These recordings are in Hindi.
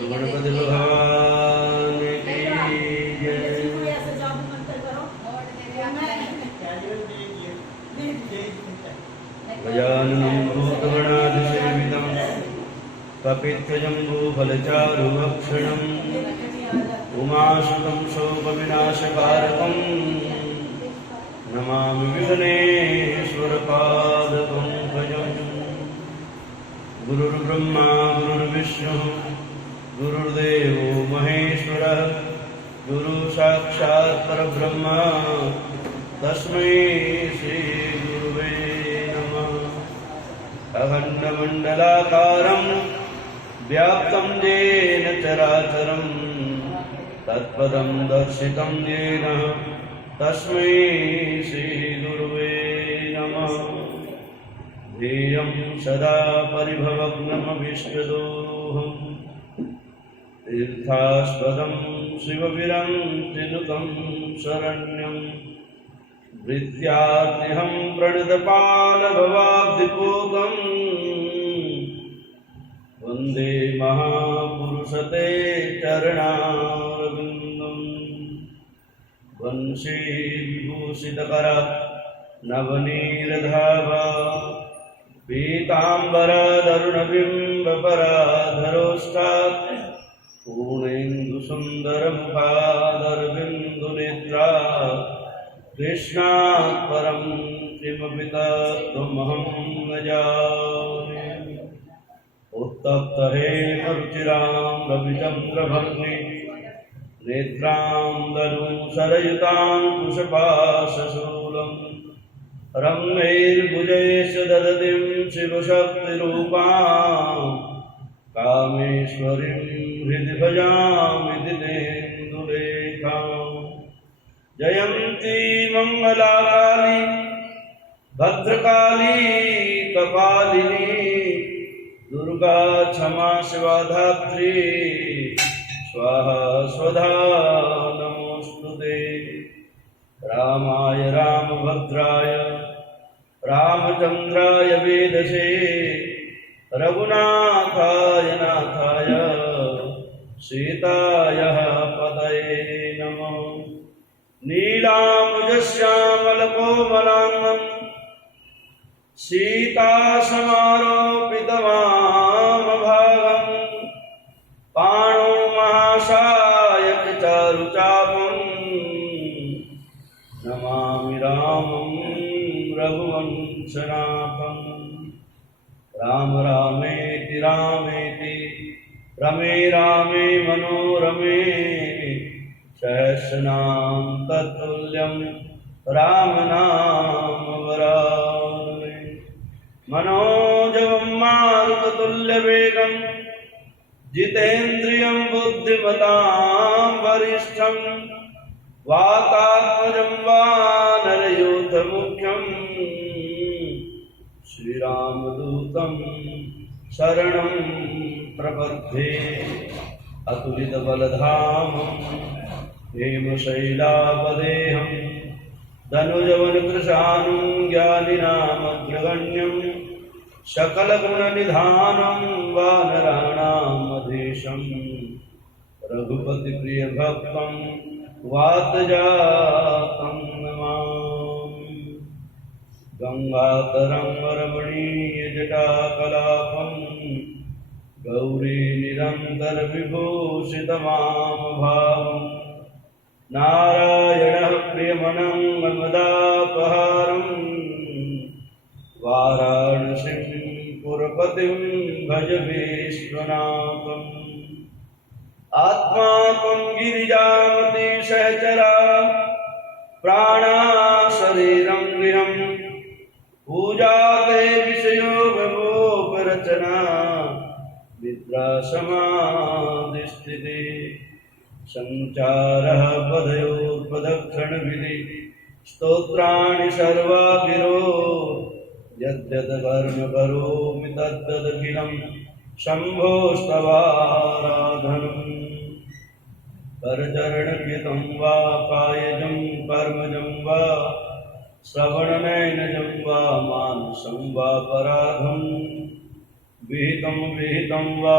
गणपति भगवान की जय। गजाननं भूतगणाधिसेवितं कपित्थजम्बूफलचारुभक्षणम् उमासुतं शोकविनाशकारकं नमामि विघ्नेश्वरपादपङ्कजम्। गुरुर्ब्रह्मा गुरुर्विष्णुः गुरुर्देवो महेश्वरः गुरुसाक्षात् परब्रह्म तस्मै श्रीगुरुवे नमः। अखण्डमण्डलाकारं व्याप्तं येन चराचरं तत्पदं दर्शितं येन तस्मै श्रीगुरुवे नमः। ध्येयं सदा परिभवग्नमभीष्टदोहम् तीर्थास्पदं शिवविरञ्चिनुतं शरण्यं भृत्याद्यहं प्रणतपालभवाब्धिपूतं वन्दे महापुरुषते चरणारविन्दम्। वंशी विभूषितकर नवनीरधावा पीताम्बरदरुणबिम्बपराधरोष्टात् पूर्णेन्दुसुन्दरमुखादरबिन्दुनेत्रा कृष्णात् परं किमपि तत्त्वमहं न जाने। उत्तप्तहेमरुचिरां रविचन्द्रभग्नि नेत्रां दनुसरयुतां कुशपाशशूलम् रम्यैर्भुजैश्च ददतिं शिवशक्तिरूपां कामेश्वरीं हृदि भजामि दिनेन्दुलेखां। जयन्ती मङ्गलाकाली भद्रकाली कपालिनी दुर्गा क्षमा शिवा धात्री स्वाहा स्वधा नमोस्तुते। रामाय रामभद्राय रामचन्द्राय वेदसे रघुनाथाय नाथाय सीताय पतये नमः। नीलाम्बुजश्यामलकोमलाङ्गं सीतासमारोपितवामभागं पाणौ महासायकचारुचापं नमामि रामं रघुवंशनाथं। राम रामेति रामेति रमे रामे मनोरमे सहस्रनाम तत्तुल्यं राम नाम वरानने। मनोजवं मारुततुल्यवेगं जितेन्द्रियं बुद्धिमतां वरिष्ठं वातात्मजं वानरयूथमुख्यं श्रीरामदूतं शरणं प्रपद्ये। अतुलितबलधामं हेमशैलापदेहं धनुजवनकृशानुं ज्ञानिनामग्रगण्यं सकलगुणनिधानं वानराणामधीशं रघुपतिप्रियभक्तं वातजातं नमामि। गंगातरंगरमणीयजटाकलापं गौरी निरन्तरविभूषितमामभावं नारायणः प्रियमनङ्गमदापहारं वाराणसीं पुरपतिं भज विश्वनाथम्। आत्मा त्वं गिरिजामती सहचरा प्राणा शरीरं गृहं पूजा ते विषयो भवोपरचना निद्रा समाधिस्थिति संचारः पदयोर्पदक्षणविधि स्तोत्राणि सर्वा गिरो यद्यत् कर्म करोमि तद्ददखिलं शम्भोस्तवाराधनम्। करचरणकृतं वा कायजं कर्मजं वा श्रवणनयनजं वा मानसं वा पराधं विहितं वा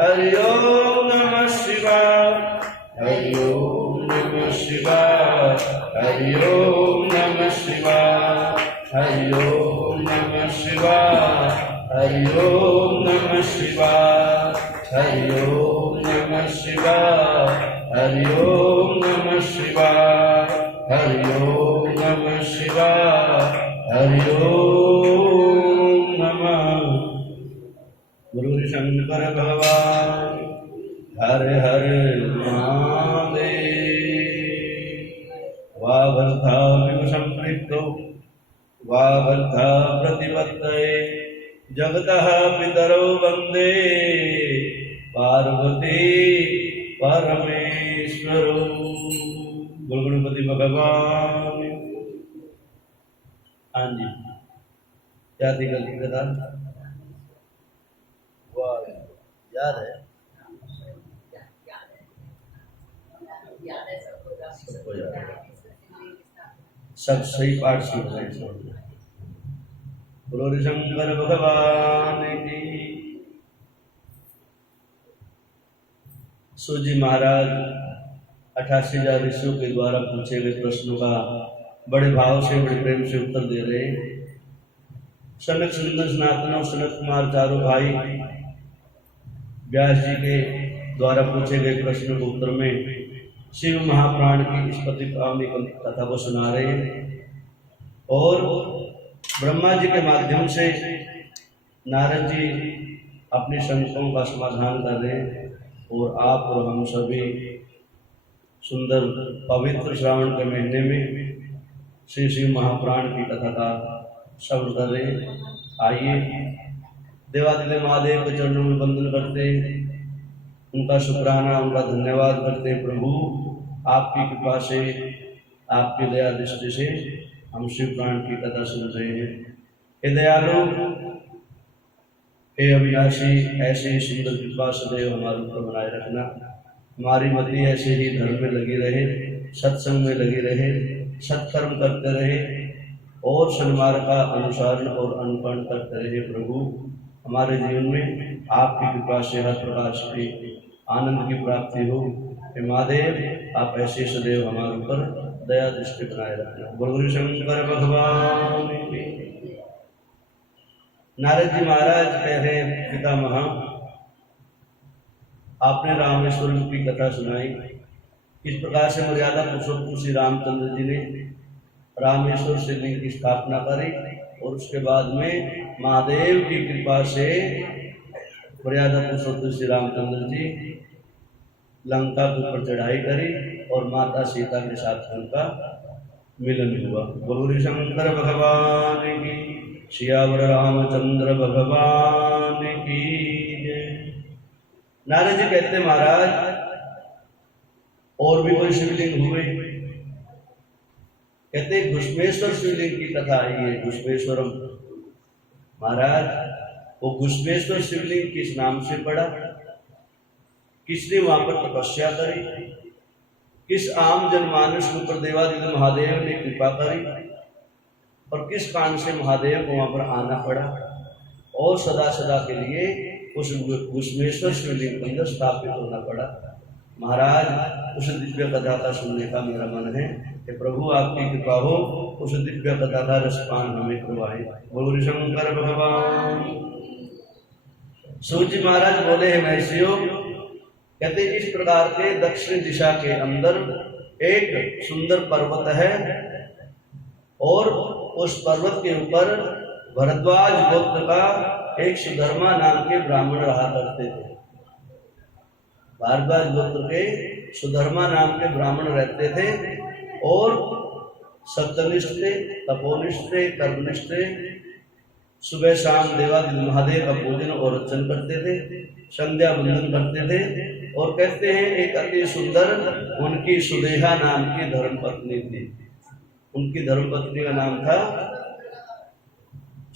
हरि ओम नमः शिवाय, हरि ओम नमः शिवाय, हरि ओम नमः शिवाय, हरि ओम नमः शिवाय, हरि ओम नमः शिवाय, हरि ओम नमः शिवाय, हरि ओम नमः। गुरु शंकर भगवान हर हर महादेव। वागर्धा विषंपृक्तो वागर्धा प्रतिपत्तये जगतः पितरो वंदे पार्वती परमेश्वरो। गुरु गणपति भगवान। हाँ जी, क्या थी गलती कथा? याद है? सबको याद है। सब सही पाठ सीख रहे हैं। गुरु शंकर भगवान की। सूजी महाराज 88,000 ऋषियों के द्वारा पूछे गए प्रश्नों का बड़े भाव से बड़े प्रेम से उत्तर दे रहे हैं। सनक सुंदर सनातन और सनत कुमार चारों भाई व्यास जी के द्वारा पूछे गए प्रश्नों के उत्तर में शिव महापुराण की इस पति पावनी कथा को सुना रहे हैं। और ब्रह्मा जी के माध्यम से नारद जी अपनी शंकाओं का समाधान कर रहे हैं। और आप और हम सभी सुंदर पवित्र श्रावण के महीने में श्री शिव महापुराण की कथा का श्रवण कर रहे हैं। आइए देवादिदेव महादेव के चरणों में वंदन करते हैं, उनका शुक्राना उनका धन्यवाद करते हैं। प्रभु आपकी कृपा से आपकी दया दृष्टि से हम शिव पुराण की कथा सुन रहे हैं। हे दयालु, हे अविनाशी, ऐसे ही सुंदर कृपा सदैव हमारे ऊपर बनाए रखना। हमारी मति ऐसे ही धर्म में लगी रहे, सत्संग में लगी रहे, सत्कर्म करते रहे और सन्मार्ग का अनुसरण और अनुकरण करते रहे। प्रभु हमारे जीवन में आपकी कृपा से हर प्रकार से आनंद की प्राप्ति हो। हे महादेव, आप ऐसे सदैव हमारे ऊपर दया दृष्टि बनाए रखना। गुरु शंकर भगवान की। नारद जी महाराज कह रहे पितामह, आपने रामेश्वर की कथा सुनाई। इस प्रकार से मर्यादा पुरुषोत्तम श्री रामचंद्र जी ने रामेश्वर शिवलिंग की स्थापना करी और उसके बाद में महादेव की कृपा से मर्यादा पुरुषोत्तम श्री रामचंद्र जी लंका के ऊपर चढ़ाई करी और माता सीता के साथ उनका मिलन हुआ। गुरु शंकर भगवान की। सियावर रामचंद्र भगवान की जय। नारद जी कहते महाराज, और भी कोई शिवलिंग हुए? कहते घुष्मेश्वर शिवलिंग की कथा आई है। घुष्मेश्वरम महाराज, वो घुष्मेश्वर शिवलिंग किस नाम से पड़ा? किसने वहां पर तपस्या करी? किस आम जनमानस के ऊपर देवादिदेव महादेव ने कृपा करी और किस कारण से महादेव को वहां पर आना पड़ा और सदा सदा के लिए उस घुष्मेश्वर शिवलिंग के अंदर स्थापित होना पड़ा? महाराज, उस दिव्य कथा का सुनने का मेरा मन है कि प्रभु आपकी कृपा हो, उस दिव्य कथा का रसपान हमें करवाए। गुरु शंकर भगवान। सूर्य महाराज बोले, हे महर्षियों, कहते इस प्रकार के दक्षिण दिशा के अंदर एक सुंदर पर्वत है और उस पर्वत के ऊपर भरद्वाज गोत्र का एक सुधर्मा नाम के ब्राह्मण रहा करते थे। भारद्वाज गोत्र के सुधर्मा नाम के ब्राह्मण रहते थे और सत्यनिष्ठ थे, तपोनिष्ठ थे, कर्मनिष्ठ थे। सुबह शाम देवादिदेव महादेव का पूजन और अर्चन करते थे, संध्या वंदन करते थे। और कहते हैं एक अति सुंदर उनकी सुदेहा नाम की धर्म पत्नी थी। उनकी धर्म पत्नी का नाम था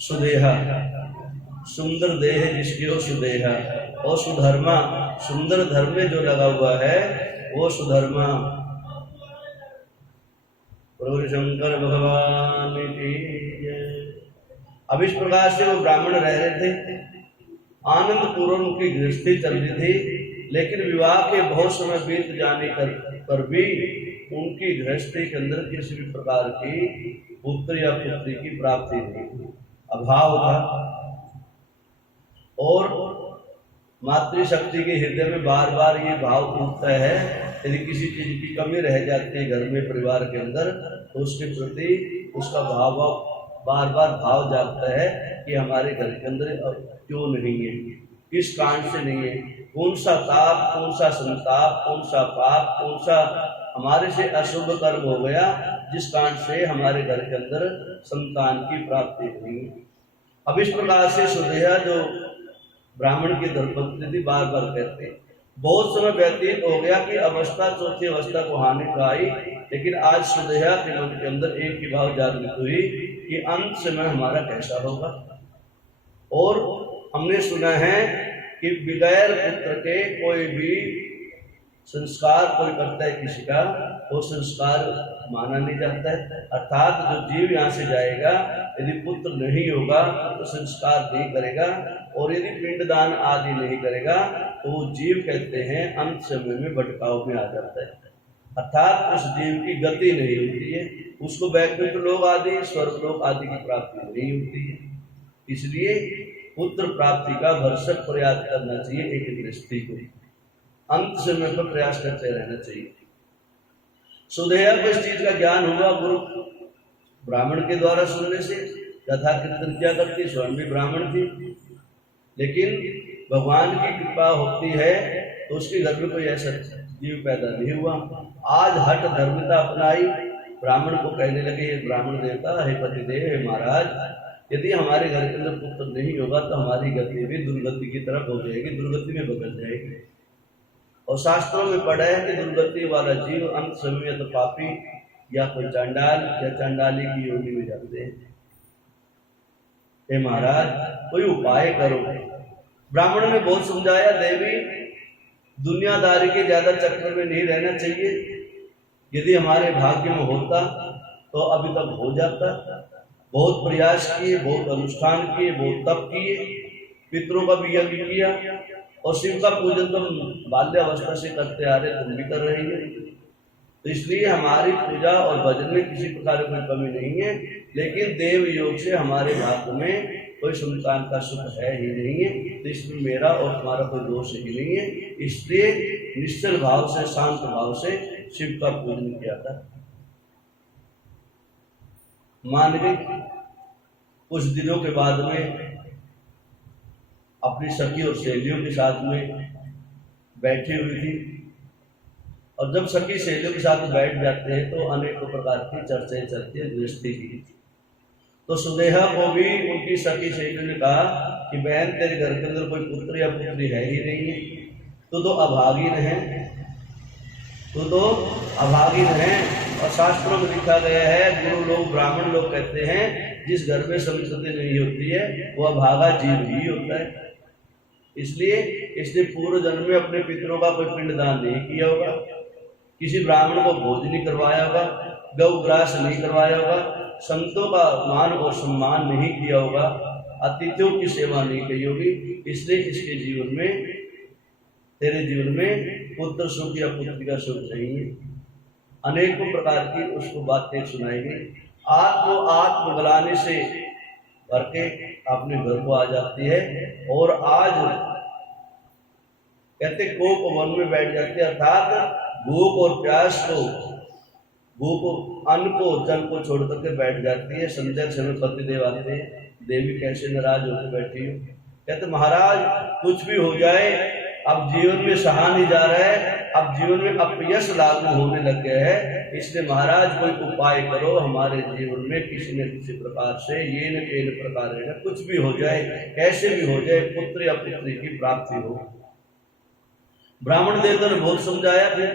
सुदेहा। सुंदर देह जिसकी हो सुदेहा, और सुधर्मा, सुंदर धर्म में जो लगा हुआ है वो सुधर्मा। प्रभु शंकर भगवान की जय। अब इस प्रकार से वो ब्राह्मण रह रहे थे, आनंद पूर्वक उनकी गृहस्थी चल रही थी। लेकिन विवाह के बहुत समय बीत जाने पर भी उनकी गृहस्थी के अंदर किसी भी प्रकार की पुत्र या पुत्री की प्राप्ति नहीं हुई, अभाव था। और मातृशक्ति के हृदय में बार बार ये भाव उठता है, यदि किसी चीज की कमी रह जाती है घर में परिवार के अंदर, तो उसके प्रति उसका भाव बार बार भाव जागता है कि हमारे घर के अंदर क्यों नहीं है, किस कारण से नहीं है, कौन सा ताप, कौन सा संताप, कौन सा पाप, कौन सा हमारे से अशुभ कर्म हो गया जिस कारण से हमारे घर के अंदर संतान की प्राप्ति नहीं। अब इस प्रकार से सुदेहा जो ब्राह्मण की धर्मपत्नी थी बार बार कहते हैं। बहुत समय व्यतीत हो गया कि अवस्था चौथी अवस्था को हानि को आई, लेकिन आज सुदेहा के मन के अंदर एक ही भाव जागृत हुई कि अंत समय हमारा कैसा होगा। और हमने सुना है कि बगैर पुत्र के कोई भी संस्कार कोई करता है किसी का, वो संस्कार माना नहीं जाता है। अर्थात जो जीव यहाँ से जाएगा यदि पुत्र नहीं होगा तो संस्कार नहीं करेगा, और यदि पिंडदान आदि नहीं करेगा तो वो जीव कहते हैं अंत समय में भटकाव में आ जाता है। अर्थात उस जीव की गति नहीं होती है, उसको वैकुंठ लोक आदि स्वर्ग लोक आदि की प्राप्ति नहीं होती है। इसलिए पुत्र प्राप्ति का भरसक प्रयास करना चाहिए एक गृहस्थी को, अंत समय पर प्रयास करते रहना चाहिए। सुदेहा को इस चीज का ज्ञान हुआ गुरु ब्राह्मण के द्वारा सुनने से, कथा कीर्तन क्या करती, स्वयं भी ब्राह्मण थी, लेकिन भगवान की कृपा होती है तो उसके घर में कोई ऐसा जीव पैदा नहीं हुआ। आज हठ धर्मता अपनाई, ब्राह्मण को कहने लगे, हे ब्राह्मण देवता, हे पतिदेव, हे महाराज, यदि हमारे घर के अंदर पुत्र नहीं होगा तो हमारी गति भी दुर्गति की तरफ हो जाएगी, दुर्गति में बदल जाएगी। और शास्त्रों में पढ़ा है कि दुर्गति वाला जीव अंत समय तो पापी या कोई चांडाल या चांडाली की योनि में जाते हैं। हे महाराज कोई उपाय करो। ब्राह्मण ने बहुत समझाया, देवी दुनियादारी के ज्यादा चक्कर में नहीं रहना चाहिए, यदि हमारे भाग्य में होता तो अभी तक हो जाता। बहुत प्रयास किए, बहुत अनुष्ठान किए, बहुत तप किए, पितरों का भी यज्ञ किया, और शिव का पूजन तुम बाल्यावस्था से करते आ रहे, तुम भी कर रहे हैं। तो इसलिए हमारी पूजा और भजन में किसी प्रकार की कमी नहीं है, लेकिन देव योग से हमारे भाग्य में कोई संतान का सुख है ही नहीं है, तो इसमें मेरा और तुम्हारा कोई दोष ही नहीं है। इसलिए निश्चल भाव से, शांत भाव से शिव का पूजन किया था। मानवी कुछ दिनों के बाद में अपनी सखी और सहेलियों के साथ में बैठी हुई थी, और जब सखी सहेलियों के साथ बैठ जाते हैं तो अनेकों प्रकार की चर्चाएं चलती है गृहस्थी की। तो सुदेहा को भी उनकी सखी सहेलियों ने कहा कि बहन तेरे घर के अंदर कोई पुत्र या पुत्री है ही नहीं है, तो अभागी रहे, तो अभागी रहे। और शास्त्रों में लिखा गया है, गुरु लोग ब्राह्मण लोग कहते हैं जिस घर में संस्कृति नहीं होती है वो अभागा जीव ही होता है। इसलिए इसने पूर्व जन्म में अपने पितरों का कोई पिंडदान नहीं किया होगा, किसी ब्राह्मण को भोज नहीं करवाया होगा, गौ ग्रास नहीं करवाया होगा, संतों का मान और सम्मान नहीं किया होगा, अतिथियों की सेवा नहीं की होगी। इसलिए इसके जीवन में, तेरे जीवन में पुत्र सुख या पुत्री का सुख नहीं है। अनेकों प्रकार की उसको बातें सुनाई गई। आत्मग्लानि से भर के अपने घर को आ जाती है, और आज कहते कोप वन में बैठ जाती है, अर्थात भूख और प्यास को, भूख अन्न को, जल को छोड़ करके बैठ जाती है। संध्या समय पतिदेव आते हैं, देवी कैसे नाराज होकर बैठी हो। कहते महाराज कुछ भी हो जाए, अब जीवन में सहा नहीं जा रहा है, अब जीवन में अपयश लागू होने लग गया है, इसलिए महाराज कोई उपाय करो, हमारे जीवन में किसी न किसी प्रकार से ये न केन प्रकार है, कुछ भी हो जाए, कैसे भी हो जाए, पुत्र या पुत्री की प्राप्ति हो। ब्राह्मण देवता ने बहुत समझाया, फिर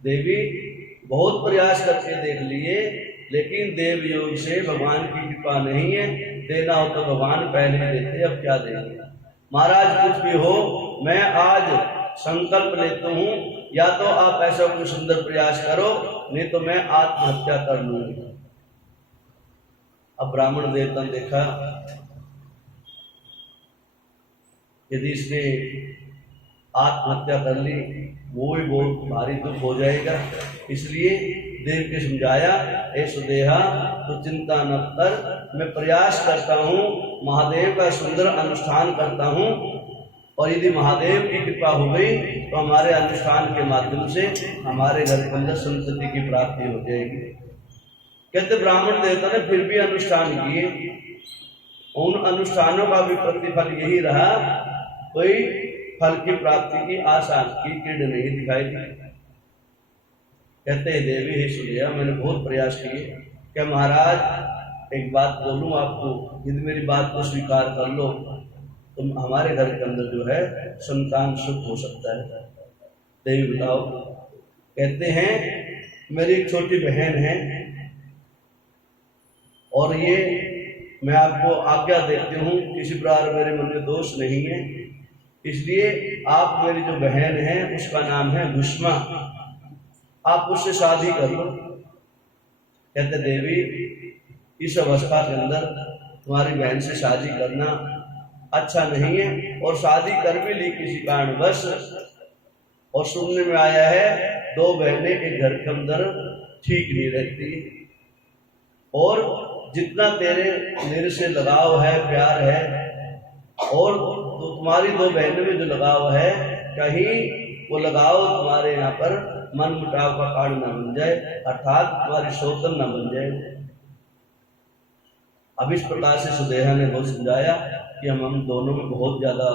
देवी बहुत प्रयास करके देख लिए, लेकिन देव योग से भगवान की कृपा नहीं है, देना हो तो भगवान पहले देते, अब क्या देंगे। महाराज कुछ भी हो, मैं आज संकल्प लेता हूँ, या तो आप ऐसा कोई सुंदर प्रयास करो, नहीं तो मैं आत्महत्या कर लूंगी। अब ब्राह्मण देवता ने देखा, यदि इसने आत्महत्या कर ली, वो भी बहुत भारी दुख हो जाएगा। इसलिए देव के समझाया, हे सुदेहा तो चिंता न कर, मैं प्रयास करता हूँ, महादेव का सुंदर अनुष्ठान करता हूँ, और यदि महादेव की कृपा हो गई तो हमारे अनुष्ठान के माध्यम से हमारे घर के अंदर संतति की प्राप्ति हो जाएगी। कहते ब्राह्मण देवता ने फिर भी अनुष्ठान किए, उन अनुष्ठानों का भी प्रतिफल यही रहा, कोई फल की प्राप्ति की आशा की किरण नहीं दिखाई दी। कहते हैं देवी हे सुदेहा, मैंने बहुत प्रयास किए, क्या महाराज एक बात बोलूं आपको, यदि मेरी बात को स्वीकार कर लो तो हमारे घर के अंदर जो है संतान सुख हो सकता है। देवी बताओ। कहते हैं मेरी एक छोटी बहन है और ये मैं आपको आज्ञा देती हूँ, किसी प्रकार मेरे मन में दोष नहीं है, इसलिए आप मेरी जो बहन है उसका नाम है भीष्मा, आप उससे शादी कर लो। कहते देवी इस अवस्था के अंदर तुम्हारी बहन से शादी करना अच्छा नहीं है, और शादी कर भी ली किसी कारणवश, और सुनने में आया है दो बहनें एक घर के अंदर ठीक नहीं रहती, और जितना तेरे मेरे से लगाव है, प्यार है, और तो तुम्हारी दो बहनों में जो लगाव है, कहीं वो लगाव तुम्हारे यहाँ पर मन मुटाव का कारण न बन जाए, अर्थात तुम्हारी शोषण न बन जाए। अब इस प्रकार से सुदेहा ने बहुत समझाया कि हम दोनों में बहुत ज्यादा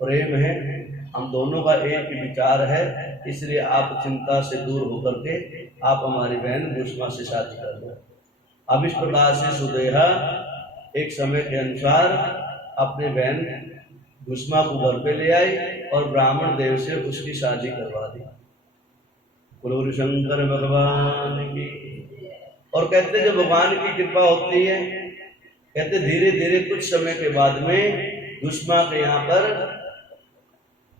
प्रेम है, हम दोनों का एक ही विचार है, इसलिए आप चिंता से दूर होकर के आप हमारी बहन भीष्मा से शादी कर दो। अब इस प्रकार से सुदेहा एक समय के अनुसार अपने बहन भीष्मा को घर पे ले आई और ब्राह्मण देव से उसकी शादी करवा दी। बोलो शंकर भगवान की। और कहते जब भगवान की कृपा होती है, कहते धीरे धीरे कुछ समय के बाद में भीष्मा के यहाँ पर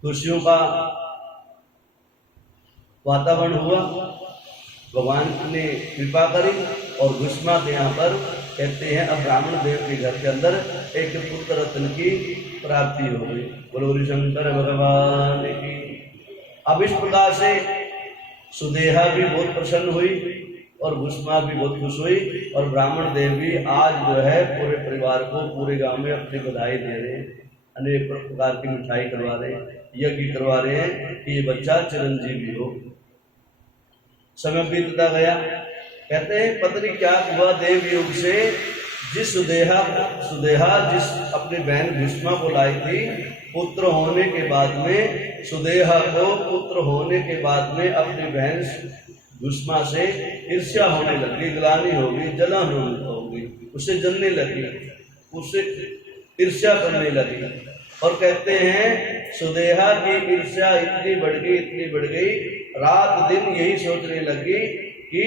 खुशियों का वातावरण हुआ, भगवान ने कृपा करी और भीष्मा के यहाँ पर कहते हैं अब ब्राह्मण देव के घर के अंदर एक पुत्र रत्न की प्राप्ति हो गई। बोलो शंकर भगवान की। अब इस प्रकार से सुदेहा भी बहुत प्रसन्न हुई और भीष्मा भी बहुत खुश हुई, और ब्राह्मण देव भी आज जो है पूरे परिवार को पूरे गांव में अपनी बधाई दे रहे हैं, अनेक प्रकार की मिठाई करवा रहे हैं, यज्ञ करवा रहे हैं कि ये बच्चा चिरंजीवी हो। समय बीतता गया। कहते हैं पत्नी क्या हुआ देव युग से, जिस सुदेहा जिस अपनी बहन भीष्मा को लाई थी, पुत्र होने के बाद में सुदेहा को पुत्र होने के बाद में अपनी बहन भीष्मा से ईर्ष्या होने लगी, ग्लानि होगी, जलन होगी, उसे जलने लगी, उसे ईर्ष्या करने लगी। और कहते हैं सुदेहा की ईर्ष्या इतनी बढ़ गई, रात दिन यही सोचने लगी कि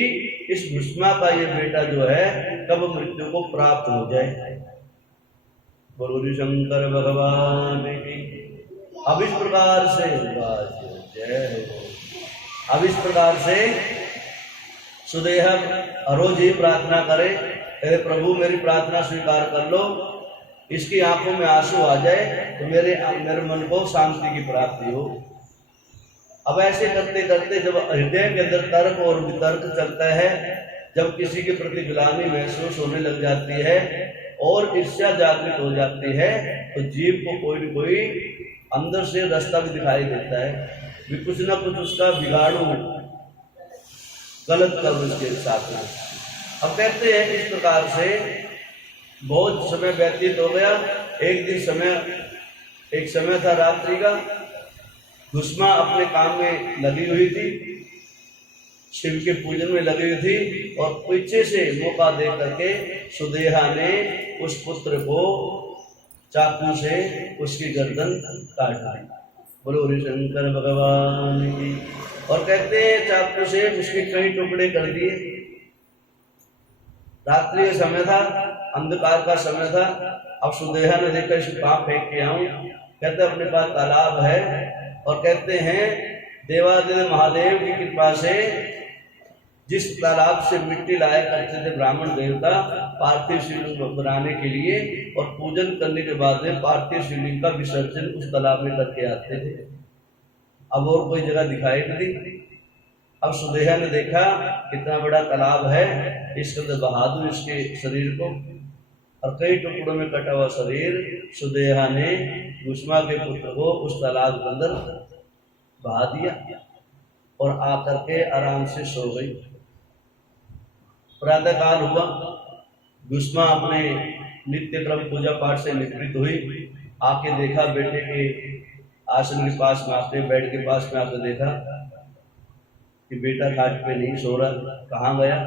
इस भीष्मा का ये बेटा जो है कब मृत्यु को प्राप्त हो जाए। बोलो शंकर भगवान की। अब इस प्रकार से अब इस प्रकार से सुदेहा रोज ही प्रार्थना करे, अरे प्रभु मेरी प्रार्थना स्वीकार कर लो, इसकी आंखों में आंसू आ जाए तो मेरे मन को शांति की प्राप्ति हो। अब ऐसे करते करते जब हृदय के अंदर तर्क और वितर्क चलता है, जब किसी के प्रति ग्लानि महसूस होने लग जाती है और ईर्ष्या जागृत हो जाती है, तो जीव को कोई न कोई अंदर से रास्ता भी दिखाई देता है, भी कुछ न कुछ उसका बिगाड़ू गलत कर्म उसके साथ में। अब कहते हैं इस प्रकार से बहुत समय व्यतीत हो गया। एक समय था रात्रि का, भीष्मा अपने काम में लगी हुई थी, शिव के पूजन में लगी हुई थी, और पीछे से मौका दे करके सुदेहा ने उस पुत्र को चाकू से उसकी गर्दन काट दी। बोलो शंकर भगवान की। और कहते हैं चाकू से उसके कई टुकड़े कर दिए। रात्रि का समय था, अंधकार का समय था। अब सुदेहा ने देखा इसको कहाँ फेंक के आऊं, कहते अपने पास तालाब है, और कहते हैं देवादिदेव महादेव की कृपा से जिस तालाब से मिट्टी लाया करते थे ब्राह्मण देवता पार्थिव शिवलिंग बनाने के लिए, और पूजन करने के बाद में पार्थिव शिवलिंग का विसर्जन उस तालाब में करके आते थे। अब और कोई जगह दिखाई नहीं दी। अब सुदेहा ने देखा कितना बड़ा तालाब है, इसके अंदर बहा दूं इसके शरीर को, और कई टुकड़ों में कटा हुआ शरीर सुदेहा ने गुस्मा के पुत्र को उस तालाब के अंदर बहा दिया और आकर के आराम से सो गई। प्रातः काल हुआ, गुस्मा अपने नित्य क्रम पूजा पाठ से निवृत्त हुई, आके देखा बेटे के आसन के पास में आते, बेड के पास में आकर देखा कि बेटा खाट पे नहीं सो रहा, कहाँ गया,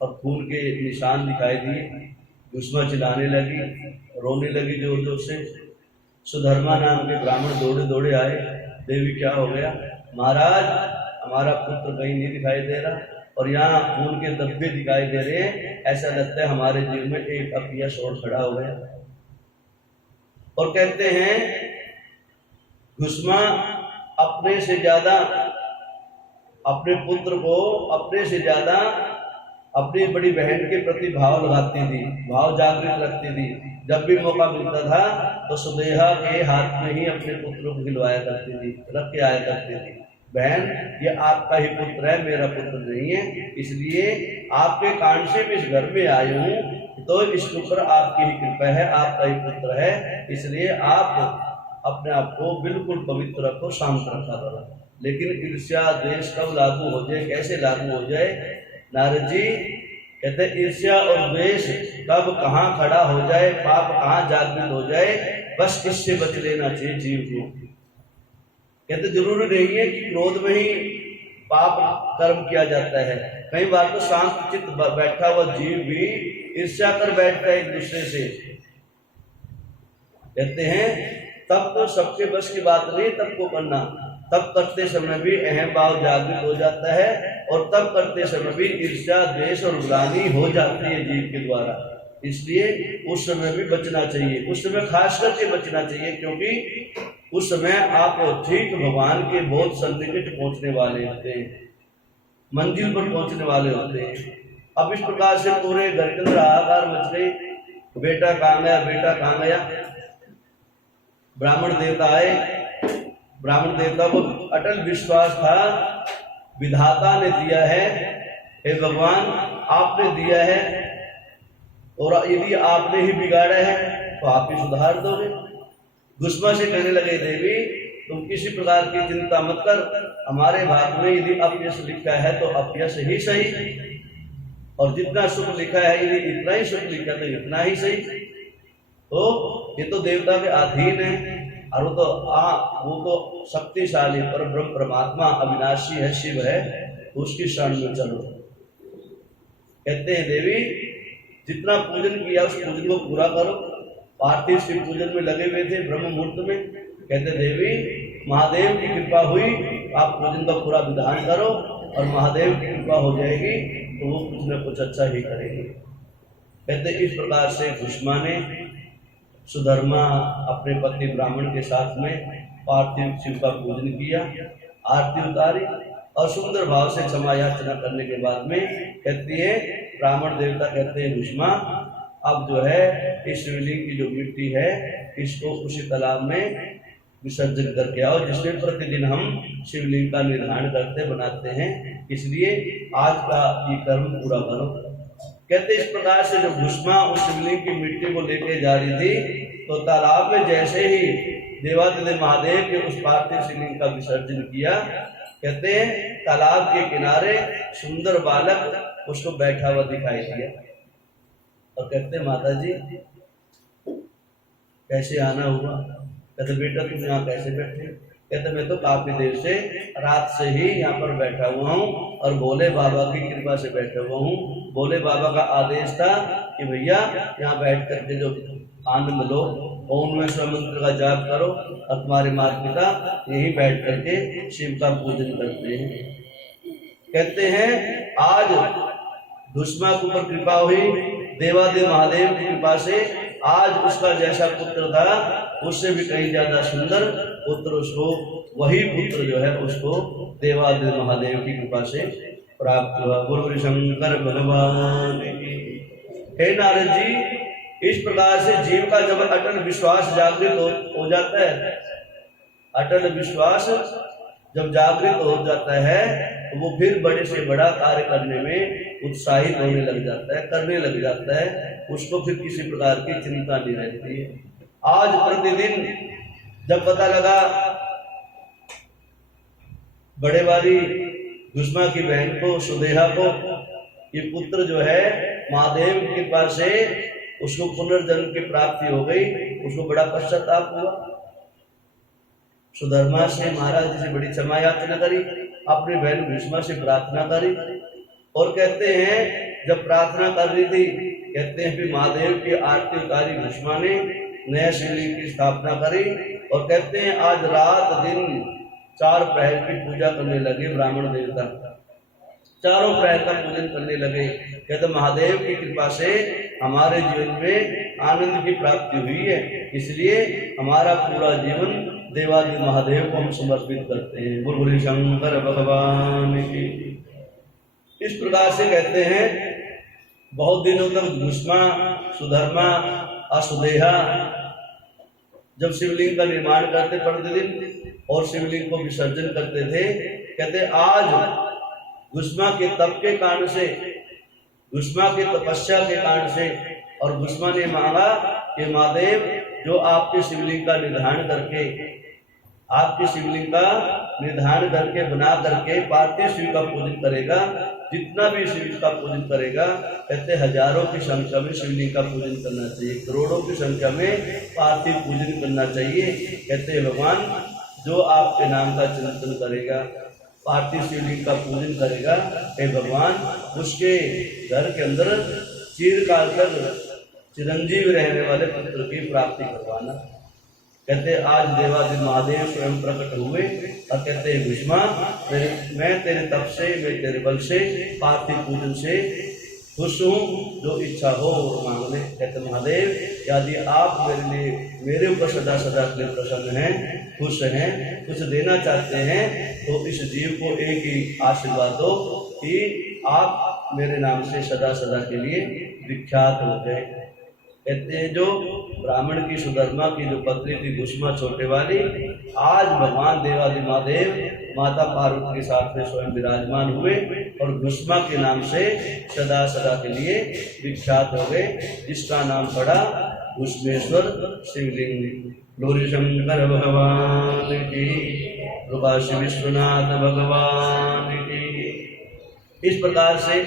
और खून के निशान दिखाई दिए। गुस्मा चिल्लाने लगी, रोने लगी जोर जोर से। सुधर्मा नाम के ब्राह्मण दौड़े दौड़े आए, देवी क्या हो गया? महाराज हमारा पुत्र कहीं नहीं दिखाई दे रहा और यहाँ खून के धब्बे दिखाई दे रहे हैं, ऐसा लगता है हमारे जीव में एक अपिया शोर खड़ा हो गया। और कहते हैं गुस्मा अपने से ज्यादा अपने पुत्र को अपने से ज्यादा अपनी बड़ी बहन के प्रति भाव लगाती थी, भाव जागृत रखती थी। जब भी मौका मिलता था तो सुदेहा के हाथ में ही अपने पुत्र को खिलवाया करती थी, रख के आया करती थी। बहन, ये आपका ही पुत्र है, मेरा पुत्र नहीं है, इसलिए आपके कारण से मैं इस घर में आई हूँ, तो इसके ऊपर आपकी ही कृपा है, आपका ही पुत्र है, इसलिए आप अपने आप को बिल्कुल पवित्र रखो, शांत रखा करो। लेकिन ईर्ष्या द्वेष कब लागू हो जाए, कैसे लागू हो जाए? नारद जी कहते ईर्ष्या और द्वेष कब कहाँ खड़ा हो जाए, पाप कहाँ जागृत हो जाए, बस इससे बच लेना चाहिए जीव को। कहते जरूरी नहीं है कि क्रोध में ही पाप कर्म किया जाता है, कई बार तो शांत चित्त बैठा हुआ जीव भी ईर्ष्या कर बैठता है एक दूसरे से। कहते हैं तब तो सबके बस की बात नहीं तब को करना, तब करते समय भी अहम भाव जागृत हो जाता है और तब करते समय भी ईर्ष्या द्वेष और ग्लानि हो जाती है जीव के द्वारा। इसलिए उस समय भी बचना चाहिए, उस समय खास करके बचना चाहिए, क्योंकि उस समय आप ठीक भगवान के बहुत सन्निकट पहुंचने वाले होते हैं, मंजिल पर पहुंचने वाले होते हैं। अब इस प्रकार से पूरे घर के अंदर हाहाकार मच गई, बेटा कहाँ गया, बेटा कहाँ गया। ब्राह्मण देवता आए, ब्राह्मण देवता को अटल विश्वास था विधाता ने दिया है, हे भगवान आपने दिया है और यदि आपने ही बिगाड़ा है तो आप ही सुधार दोगे। गुस्मा से कहने लगे देवी तुम किसी प्रकार की चिंता मत कर, हमारे भाग में यदि अपयश लिखा है तो अपयश ही सही, और जितना सुख लिखा है यदि इतना ही सुख लिखा तो इतना ही सही। तो ये तो देवता के अधीन है, और वो तो शक्तिशाली पर ब्रह्म परमात्मा अविनाशी है, शिव है, तो उसकी शरण में चलो। कहते हैं देवी जितना पूजन किया उस पूजन को पूरा करो। पार्थिव शिव पूजन में लगे हुए थे ब्रह्म मुहूर्त में। कहते देवी महादेव की कृपा हुई, आप पूजन का पूरा विधान करो और महादेव की कृपा हो जाएगी तो वो कुछ न कुछ अच्छा ही करेंगे। कहते इस प्रकार से गुस्मा ने सुधर्मा अपने पति ब्राह्मण के साथ में पार्थिव शिव का पूजन किया, आरती उतारी और सुंदर भाव से क्षमा याचना करने के बाद में कहती है ब्राह्मण देवता कहते हैं गुस्मा अब जो है इस शिवलिंग की जो मिट्टी है इसको उसी तालाब में विसर्जन करके आओ जिसमें प्रतिदिन हम शिवलिंग का निर्माण करते बनाते हैं, इसलिए आज का ये कर्म पूरा करो। कहते इस प्रकार से जब गुस्मा उस शिवलिंग की मिट्टी को लेके जा रही थी तो तालाब में जैसे ही देवादिदेव महादेव के उस पार्थिव शिवलिंग का विसर्जन किया, कहते हैं तालाब के किनारे सुंदर बालक उसको बैठा हुआ दिखाई दिया और कहते माता जी कैसे आना हुआ। कहते बेटा तुम यहाँ कैसे बैठे? कहते मैं तो काफी देर से रात से ही यहाँ पर बैठा हुआ हूँ और भोले बाबा की कृपा से बैठा हुआ हूँ। भोले बाबा का आदेश था कि भैया यहाँ बैठ करके जो आनंद लो, ओम में स्व मंत्र का जाप करो और तुम्हारे माता पिता यहीं बैठ करके शिव का पूजन करते हैं। कहते हैं आज दुष्मा के ऊपर कृपा हुई, देवादेव महादेव की कृपा से आज उसका जैसा पुत्र था उससे भी कहीं ज्यादा सुंदर पुत्र उसको, वही पुत्र जो है उसको देवादेव महादेव की कृपा से प्राप्त हुआ। गुरु शंकर भगवान। हे नारद जी, इस प्रकार से जीव का जब अटल विश्वास जागृत हो जाता है, अटल विश्वास जब जागृत हो जाता है तो वो फिर बड़े से बड़ा कार्य करने में उत्साहित होने लग जाता है, करने लग जाता है। उसको फिर किसी प्रकार की चिंता नहीं रहती है। आज प्रतिदिन जब पता लगा बड़े वाली दुष्मा की बहन को, सुदेहा को, ये पुत्र जो है महादेव की कृपा से उसको पुनर्जन्म की प्राप्ति हो गई, उसको बड़ा पश्चाताप हुआ। सुधर्मा से महाराज जी से बड़ी क्षमा याचना करी, अपनी बहन भीष्मा से प्रार्थना करी, और कहते हैं जब प्रार्थना कर रही थी, कहते हैं कि महादेव की आरती उतारी भीष्मा ने, नया शिवलिंग की स्थापना करी, और कहते हैं आज रात दिन 4 प्रहर की पूजा करने लगे ब्राह्मण देवता, चारों प्रहर का पूजन करने लगे। कहते महादेव की कृपा से हमारे जीवन में आनंद की प्राप्ति हुई है, इसलिए हमारा पूरा जीवन देवादि महादेव को हम समर्पित करते हैं। बोल शंकर भगवान की। इस प्रकार से कहते हैं बहुत दिनों तक भीष्मा, सुधर्मा, असुदेहा जब शिवलिंग का निर्माण करते प्रतिदिन और शिवलिंग को विसर्जन करते थे, कहते आज भीष्मा के तप के कारण से, भीष्मा के तपस्या के कारण से, और भीष्मा ने मांगा कि महादेव जो आपके शिवलिंग का निर्धारण करके, आपके शिवलिंग का निर्धारण करके बना करके पार्थिव शिव का पूजन करेगा, जितना भी शिव का पूजन करेगा, कहते हजारों की संख्या में शिवलिंग का पूजन करना चाहिए, करोड़ों की संख्या में पार्थिव पूजन करना चाहिए। कहते भगवान जो आपके नाम का चिंतन करेगा, पार्थिव शिवलिंग का पूजन करेगा, हे भगवान उसके घर के अंदर चिरकाल तक चिरंजीव रहने वाले पुत्र की प्राप्ति करवाना। कहते आज देवादि महादेव स्वयं प्रकट हुए और कहते हैं भीष्मा मैं तेरे तप से, मैं तेरे बल से, पार्थिव पूजन से खुश हूँ, जो इच्छा हो वो मांग ले। कहते महादेव यदि आप मेरे लिए, मेरे ऊपर सदा सदा के लिए प्रसन्न हैं, खुश हैं, कुछ देना चाहते हैं, तो इस जीव को एक ही आशीर्वाद दो कि आप मेरे नाम से सदा सदा के लिए विख्यात हो गए। कहते हैं जो ब्राह्मण की सुधर्मा की जो पत्नी थी भीष्मा छोटे वाली, आज भगवान देवादि महादेव माता पार्वती के साथ में स्वयं विराजमान हुए और भीष्मा के नाम से सदा सदा के लिए विख्यात हो गए, जिसका नाम पड़ा भीष्मेश्वर शिवलिंग। गौरी शंकर भगवान की, काशी विश्वनाथ भगवान की। इस प्रकार से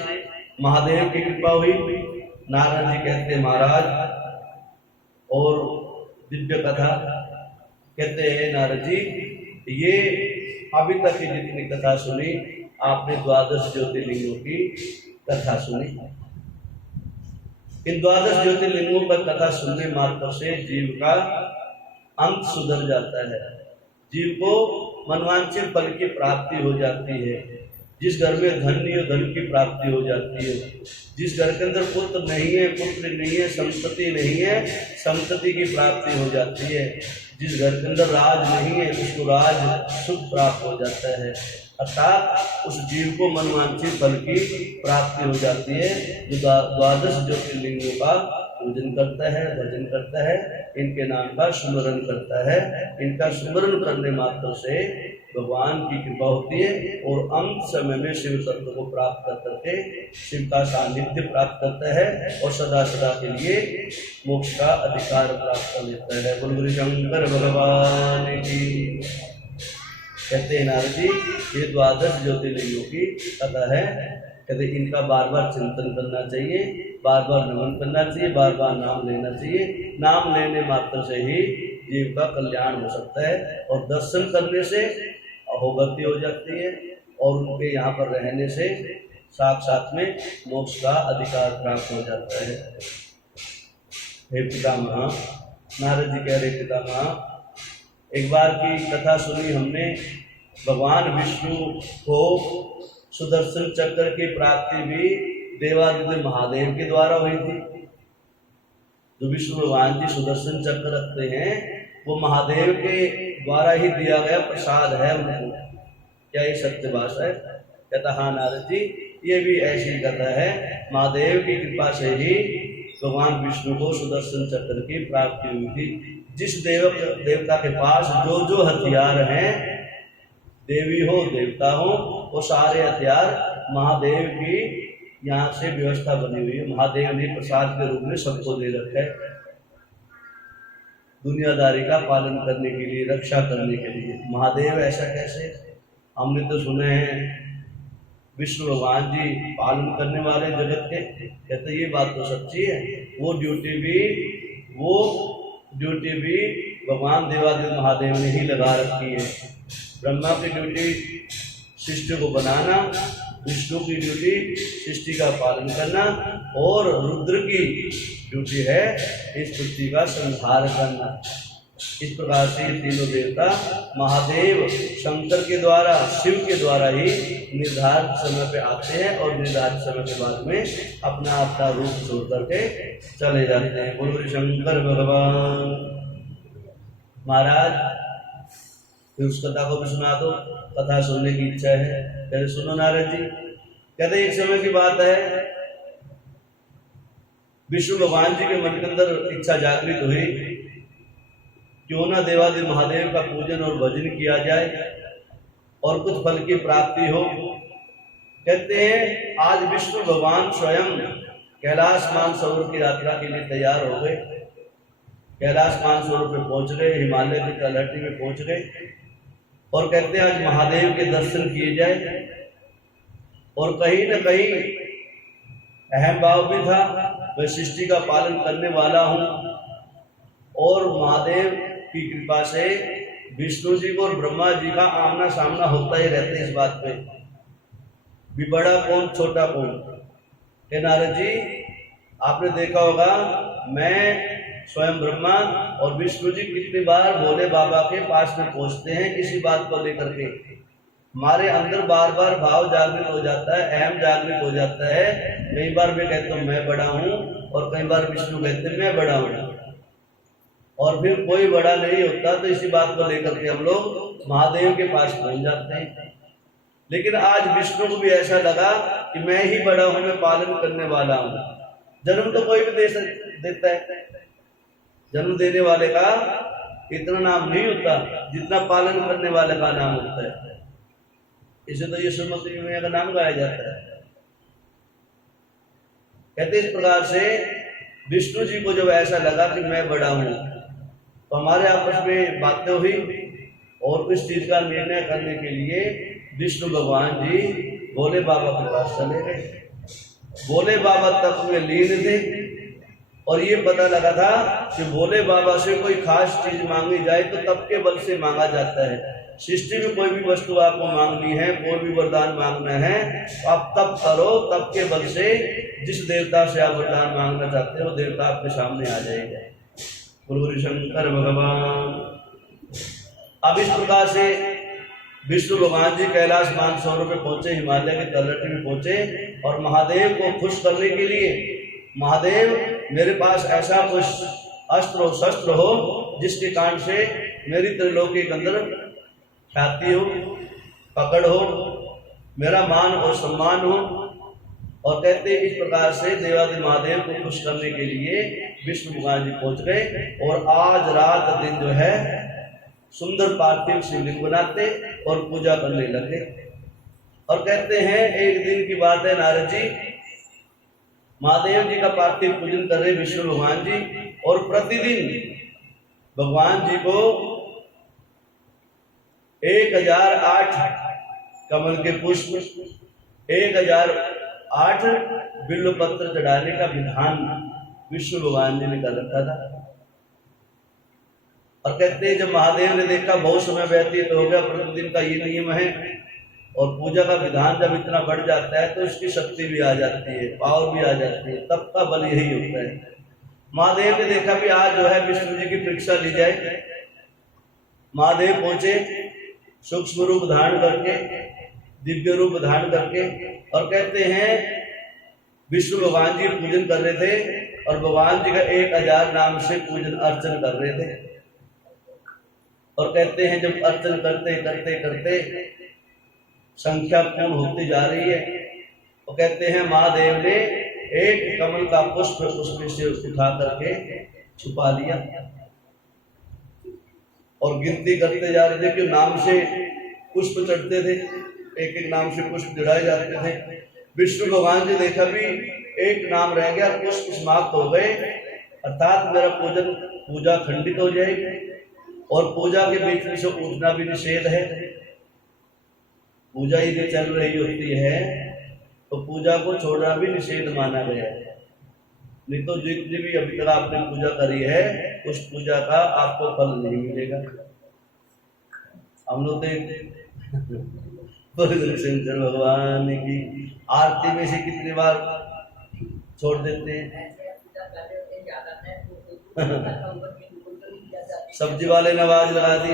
महादेव की कृपा हुई। नारद जी कहते महाराज, और दिव्य कथा कहते हैं नारद जी, ये अभी तक की जितनी कथा सुनी आपने 12 ज्योतिर्लिंगों की कथा सुनी। इन 12 ज्योतिर्लिंगों पर कथा सुनने मात्र से जीव का अंत सुधर जाता है, जीव को मनवांछित फल की प्राप्ति हो जाती है। जिस घर में धन नहीं हो, धन की प्राप्ति हो जाती है। जिस घर के अंदर पुत्र नहीं है, पुत्र नहीं है, संतति नहीं है, संतति की प्राप्ति हो जाती है। जिस घर के अंदर राज नहीं है, उसको राज सुख प्राप्त हो जाता है। अर्थात उस जीव को मनवांछित फल की प्राप्ति हो जाती है। जो 12 ज्योतिर्लिंगों का पूजन करता है, भजन करता है, इनके नाम का स्मरण करता है, इनका स्मरण करने मात्र से भगवान की कृपा होती है और अंत समय में शिव तत्व को प्राप्त कर करके शिव का सानिध्य प्राप्त करता है और सदा सदा के लिए मोक्ष का अधिकार प्राप्त कर लेता है। बोल शंकर भगवान की। कहते हैं नारद जी, ये 12 ज्योतिर्लिंगों की कथा है। कहते इनका बार बार चिंतन करना चाहिए, बार बार नमन करना चाहिए, बार बार नाम लेना चाहिए। नाम लेने मात्र से ही जीव का कल्याण हो सकता है और दर्शन करने से अहोगति हो जाती है और उनके यहाँ पर रहने से साथ में मोक्ष का अधिकार प्राप्त हो जाता है। हे पितामह, नारद जी कह रहे पितामह, एक बार की कथा सुनी हमने, भगवान विष्णु को सुदर्शन चक्र की प्राप्ति भी देवादिदेव महादेव के द्वारा हुई थी। जो विष्णु भगवान जी सुदर्शन चक्र रखते हैं वो महादेव के द्वारा ही दिया गया प्रसाद है उनको। क्या ये सत्य बात है? कहता हाँ नारद जी, ये भी ऐसी कथा है। महादेव की कृपा से ही भगवान विष्णु को सुदर्शन चक्र की प्राप्ति हुई थी। जिस देवता के पास जो हथियार हैं देवी हो देवता हो, वो सारे हथियार महादेव की यहाँ से व्यवस्था बनी हुई है। महादेव ने प्रसाद के रूप में सबको दे रखा है, दुनियादारी का पालन करने के लिए, रक्षा करने के लिए। महादेव ऐसा कैसे? हमने तो सुने हैं विष्णु भगवान जी पालन करने वाले जगत के, कहते ये बात तो सच्ची है। वो ड्यूटी भी भगवान देवादिदेव महादेव ने ही लगा रखी है। ब्रह्मा की ड्यूटी सृष्टि को बनाना, विष्णु की ड्यूटी सृष्टि का पालन करना, और रुद्र की ड्यूटी है इस पृथ्वी का संहार करना। इस प्रकार से तीनों देवता महादेव शंकर के द्वारा, शिव के द्वारा ही निर्धारित समय पे आते हैं और निर्धारित समय के बाद में अपना अपना रूप छोड़ करके चले जाते हैं। बोलो शंकर भगवान महाराज। फिर उस कथा को भी सुना दो, कथा सुनने की इच्छा है। पहले सुनो नारद जी। कहते एक समय की बात है, विष्णु भगवान जी के मन के अंदर इच्छा जागृत हुई, क्यों ना देवादिदेव महादेव का पूजन और भजन किया जाए और कुछ फल की प्राप्ति हो। कहते हैं आज विष्णु भगवान स्वयं कैलाश मानसरोवर की यात्रा के लिए तैयार हो गए। कैलाश मानसरोवर पे पहुंच गए, हिमालय की तलहटी में पहुंच गए, और कहते हैं आज महादेव के दर्शन किए जाए। और कहीं न कहीं अहम भाव भी था, मैं सृष्टि का पालन करने वाला हूं, और महादेव की कृपा से विष्णु जी को और ब्रह्मा जी का आमना सामना होता ही रहता है। इस बात पे भी बड़ा कौन छोटा कौन। हे नारद जी, आपने देखा होगा मैं स्वयं ब्रह्मा और विष्णु जी कितनी बार भोले बाबा के पास में पहुंचते हैं इसी बात को लेकर के। हमारे अंदर बार बार भाव जागृत हो जाता है, अहम जागृत हो जाता है। कई बार मैं कहता हूँ मैं बड़ा हूँ, और कई बार विष्णु कहते हैं मैं बड़ा हूँ, और फिर कोई बड़ा नहीं होता। तो इसी बात को लेकर के हम लोग महादेव के पास पहुंच जाते हैं। लेकिन आज विष्णु को भी ऐसा लगा कि मैं ही बड़ा हूं, मैं पालन करने वाला हूं। जन्म तो कोई भी देता है, जन्म देने वाले का इतना नाम नहीं होता जितना पालन करने वाले का नाम होता है। इसे तो ये सुमति में का नाम गाया जाता है। कहते इस प्रकार से विष्णु जी को जब ऐसा लगा कि मैं बड़ा हूं, तो हमारे आपस में बातें हुई, और इस चीज का निर्णय करने के लिए विष्णु भगवान जी भोले बाबा के पास चले गए। भोले बाबा तप में लीन थे, और ये पता लगा था कि भोले बाबा से कोई खास चीज मांगी जाए तो तप के बल से मांगा जाता है। सृष्टि में कोई भी वस्तु आपको मांगनी है, कोई भी वरदान मांगना है, तो आप तप करो, तप के बल से जिस देवता से आप वरदान मांगना चाहते हो वो देवता आपके सामने आ जाएगा। गुरु शंकर भगवान। अब इस प्रकार से विष्णु भगवान जी कैलाश मानसरोवर पे पहुंचे, हिमालय के तलहटी में पहुंचे, और महादेव को खुश करने के लिए, महादेव मेरे पास ऐसा कुछ अस्त्र हो शस्त्र हो जिसके कारण से मेरी त्रिलोकी के अंदर ख्याति हो, पकड़ हो, मेरा मान और सम्मान हो। और कहते इस प्रकार से देवादिदेव महादेव को खुश करने के लिए विष्णु भगवान जी पहुंच गए, और आज रात दिन जो है सुंदर पार्थिव शिवलिंग बनाते और पूजा करने लगे। और कहते हैं एक दिन की बात है नारद जी, महादेव जी का पार्थिव पूजन कर रहे विष्णु भगवान जी, और प्रतिदिन भगवान जी को 1008 कमल के पुष्प, 1008 बिल्व पत्र चढ़ाने का विधान विष्णु भगवान जी ने कर रखा था। और कहते हैं जब महादेव ने देखा बहुत समय व्यतीत हो गया, प्रतिदिन का ये नियम है, और पूजा का विधान जब इतना बढ़ जाता है तो इसकी शक्ति भी आ जाती है, पावर भी आ जाती है, तब का बल यही होता है। महादेव ने देखा भी आज जो है विष्णु जी की परीक्षा ली जाए। महादेव पहुंचे सूक्ष्म रूप धारण करके, दिव्य रूप धारण करके, और कहते हैं विष्णु भगवान जी पूजन कर रहे थे, और भगवान जी का 1000 नाम से पूजन अर्चन कर रहे थे। और कहते हैं जब अर्चन करते करते करते संख्या पूर्ण होती जा रही है, तो कहते हैं महादेव ने एक कमल का पुष्प उसमें से उठा करके छुपा लिया, और गिनती करते जा रहे थे कि नाम से पुष्प चढ़ते थे, एक एक नाम से पुष्प चढ़ाए जाते थे। विष्णु भगवान जी देखा भी एक नाम रह गया, पुष्प समाप्त हो गए, अर्थात मेरा पूजा खंडित हो जाएगी और पूजा के बीच में से उठना भी निषेध है। पूजा यदि चल रही होती है तो पूजा को छोड़ना भी निषेध माना गया है। नहीं तो जितनी भी अभी तक आपने पूजा करी है उस पूजा का आपको फल नहीं मिलेगा। हम लोग शंकर भगवान की आरती में से कितनी बार छोड़ देते हैं। सब्जी वाले ने आवाज लगा दी,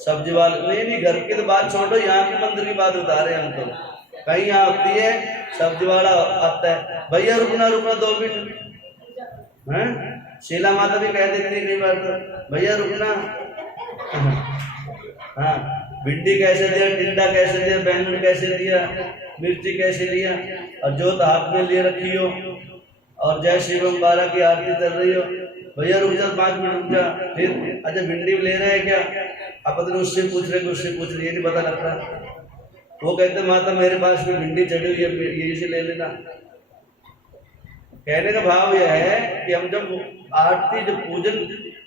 सब्जी वाले नहीं, घर की तो बात छोड़ो, यहाँ के मंदिर की बात बता रहे हैं हम तो। कहीं यहाँ होती है सब्जी वाला आता है, भैया रुकना 2 मिनट है। शीला माता भी कह देती है कई बार तो, भैया रुकना। हाँ, भिंडी कैसे दिया, टिंडा कैसे दिया, बैंगन कैसे दिया, मिर्ची कैसे दिया, और जोत हाथ में लिए रखी हो और जय शिवम 12 की आरती चल रही हो, भैया रुक जा 5 मिनट रुक जा। फिर अच्छा भिंडी ले रहे हैं क्या, आप पता नहीं उससे पूछ रहे उससे पूछ रहे, ये नहीं पता लगता। वो कहते माता मेरे पास में भिंडी चढ़ी हुई है, यही से ले लेना। कहने का भाव यह है कि हम जब आरती, जब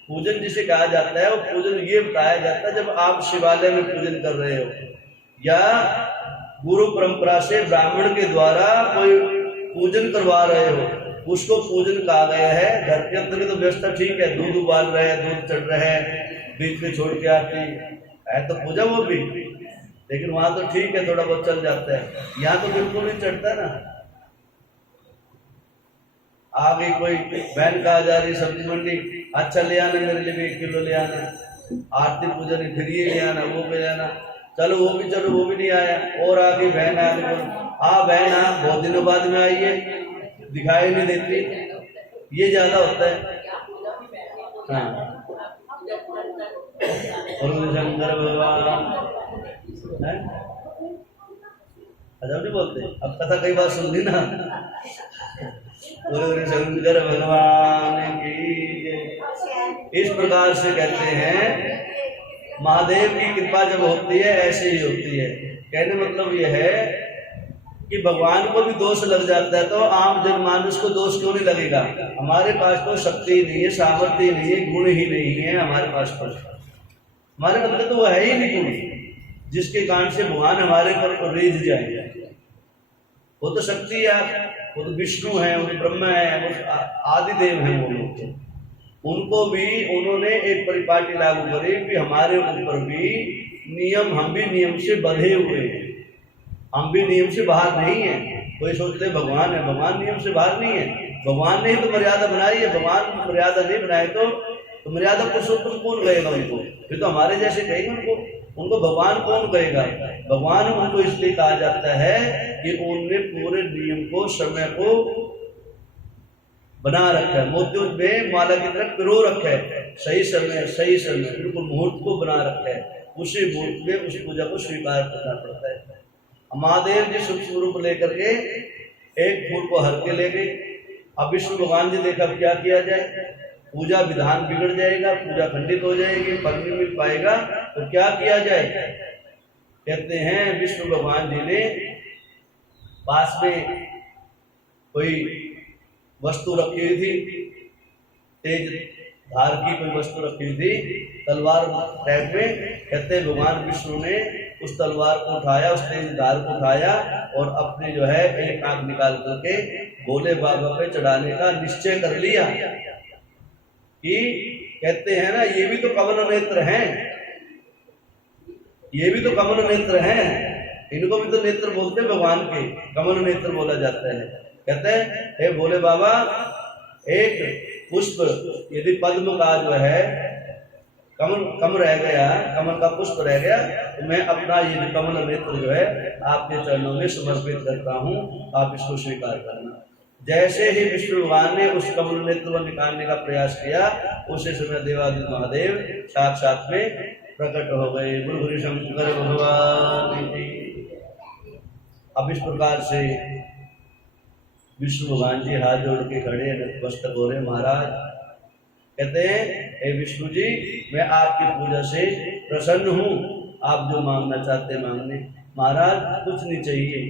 पूजन जिसे कहा जाता है वो पूजन ये बताया जाता है जब आप शिवालय में पूजन कर रहे हो या गुरु परंपरा से ब्राह्मण के द्वारा कोई पूजन करवा रहे हो, उसको पूजन कहा गया है। घर के अंदर की तो व्यवस्था ठीक है, दूध उबाल रहे हैं, दूध चढ़ रहे हैं, बीच में छोड़ के आती है तो पूजा वो भी, लेकिन वहां तो ठीक है थोड़ा बहुत चल जाता है, यहाँ तो बिल्कुल नहीं चढ़ता ना। आगे कोई बहन कहा जा रही सब्जी मंडी, अच्छा ले आना मेरे लिए भी 1 किलो ले आना, आरती पूजा नहीं, फिर ये ले आना वो ले आना, चलो वो भी नहीं आया। और आगे बहन आ गई, बहन बहुत दिनों बाद में आई है, दिखाई नहीं देती, ये ज्यादा होता है। हाँ, शंकर भगवान अजब नहीं बोलते, अब कथा कई बार सुन ली ना। शंकर भगवान की इस प्रकार से कहते हैं महादेव की कृपा जब होती है ऐसे ही होती है। कहने मतलब यह है कि भगवान को भी दोष लग जाता है तो आम जनमानस को दोष क्यों नहीं लगेगा। हमारे पास तो शक्ति नहीं है, सामर्थ्य नहीं है, गुण ही नहीं है हमारे पास। हमारे मतलब तो वह है ही नहीं गुण जिसके कारण से भगवान हमारे पर रीझ जाए। वो तो शक्ति है, वो तो विष्णु है, वो तो ब्रह्मा है, वो आदिदेव है। वो लोग उनको भी उन्होंने एक परिपाटी लागू करी कि हमारे ऊपर भी नियम, हम भी नियम से बंधे हुए हैं, हम भी नियम से बाहर नहीं है। कोई सोचते भगवान है, भगवान नियम से बाहर नहीं है, भगवान ने ही तो मर्यादा बनाई है। भगवान मर्यादा नहीं बनाए तो मर्यादा पुरुषोत्तम कौन कहेगा उनको, फिर तो हमारे जैसे कहेगा उनको भगवान कौन कहेगा। भगवान उनको इसलिए कहा जाता है कि उन्होंने पूरे नियम को, समय को बना रखा है, मोतियों में माला की तरह पिरो रखा है, सही समय बिल्कुल मुहूर्त को बना रखा है। उसी मुहूर्त में उस पूजा को स्वीकार करना पड़ता है। महादेव जी शुभ स्वरूप लेकर के एक फूल को हर के ले गए। अब विष्णु भगवान जी देखा क्या किया जाए, पूजा विधान बिगड़ जाएगा, पूजा खंडित हो जाएगी, फल नहीं मिल पाएगा, तो क्या किया जाए। कहते हैं विष्णु भगवान जी ने पास में कोई वस्तु रखी हुई थी, तेज धार की कोई वस्तु रखी हुई थी, तलवार टाइप में। कहते भगवान विष्णु ने उस तलवार को उठाया, उस तेज धार को उठाया और अपने जो है एक आंख निकाल करके भोले बाबा पे चढ़ाने का निश्चय कर लिया। कि कहते हैं ना ये भी तो कमल नेत्र हैं, ये भी तो कमल नेत्र हैं, इनको भी तो नेत्र बोलते हैं भगवान के, कमल नेत्र बोला जाता है। कहते हैं हे भोले बाबा, एक पुष्प यदि पद्म का जो है कमल रह गया, कमल का पुष्प रह गया, तो मैं अपना ये कमल नेत्र जो है आपके चरणों में समर्पित करता हूँ, आप इसको स्वीकार करना। जैसे ही विष्णु भगवान ने उस कमल नेत्र को निकालने का प्रयास किया, उसी समय देवादित्य महादेव साक्षात में प्रकट हो गए। गुरु शंकर भगवान की। अब इस प्रकार से विष्णु भगवान जी हाथ जोड़ के खड़े, नतमस्तक हो रहे, महाराज कहते हैं हे विष्णु जी, मैं आपकी पूजा से प्रसन्न हूँ, आप जो मांगना चाहते मांगने। महाराज कुछ नहीं चाहिए।